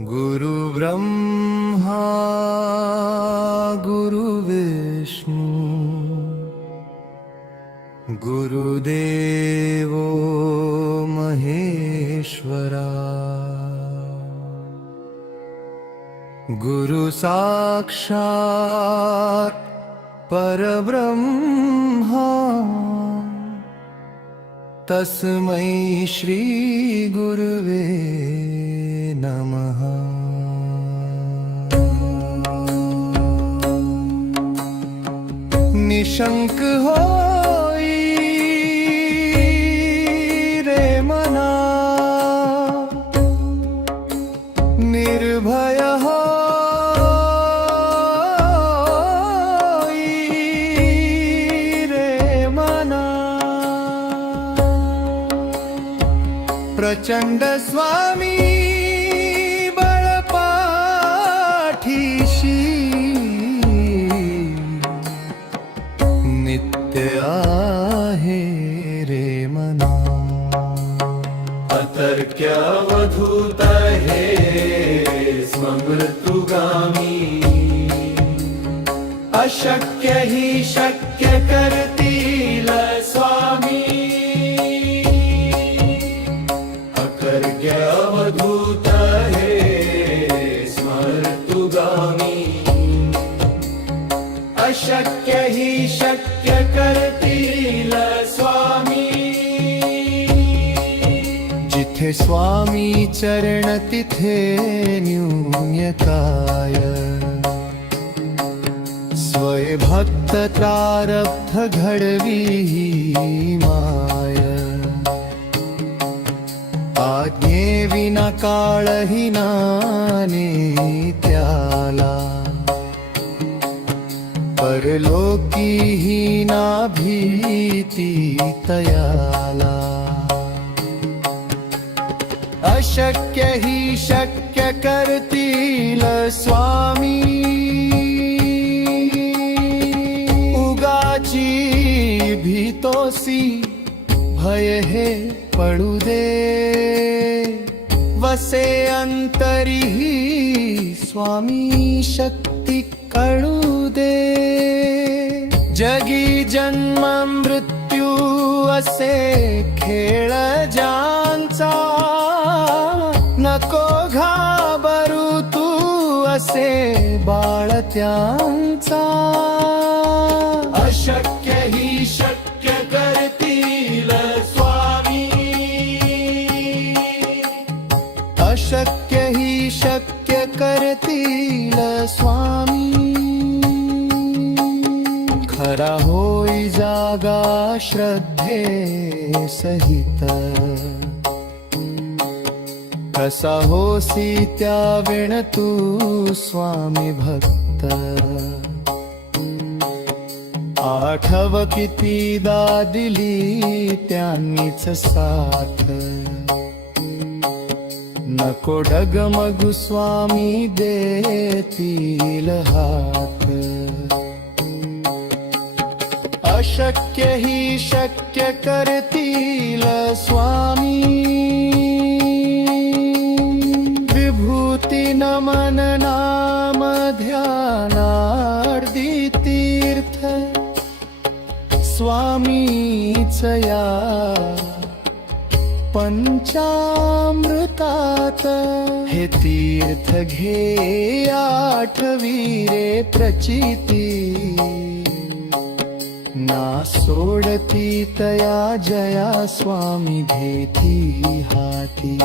गुरु ब्रह्मा गुरु विष्णु गुरुदेवो महेश्वरा गुरु साक्षात् परब्रह्मा तस्मै श्री गुरुवे नमः। निशंक होई रे मना, निर्भय होई रे मना, प्रचंड स्वामी बळपाठीशी नित्य आहे रे मना। अतर्क्य अवधूत हे स्वमृत्युगामी, अशक्य ही शक्य करतील स्वामी। अतर्क्य अवधूत हे स्वमृत्युगामी, अशक्य ही शक्य करतील स्वामी। जिथे स्वामी चरण तिथे न्यून्य काय, स्वय भक्त प्रारब्ध घडवी ही माय। आज्ञे विना काळही नाने त्याला, परलोकी ही ना भीती तयाला। अशक्य ही शक्य करतील स्वामी, उगाची भीतोसी भय हे पडू दे। वसे अंतरी ही स्वामी शक्ती कळू दे। जगी जन्म मृत्यू असे खेळ ज्यांचा, नको घाबरू तू असे बाळ त्यांचा। अशक्य ही शक्य करतील स्वामी, अशक्य ही शक्य करतील स्वामी। खरा होई जागा श्रद्धे सहित, कसा होसी त्या विण तू स्वामी भक्त। आठव कितीदा दिली त्यांनीच साथ, नको डगमगु स्वामी देतील हात। अशक्य ही शक्य करतील स्वामी, विभूती नमन नाम ध्यानार्दी तीर्थ स्वामीच या पंचामृतात। हे तीर्थ घे आठवी रे प्रचिती, ना सोडती तया जया स्वामी घेती हाती।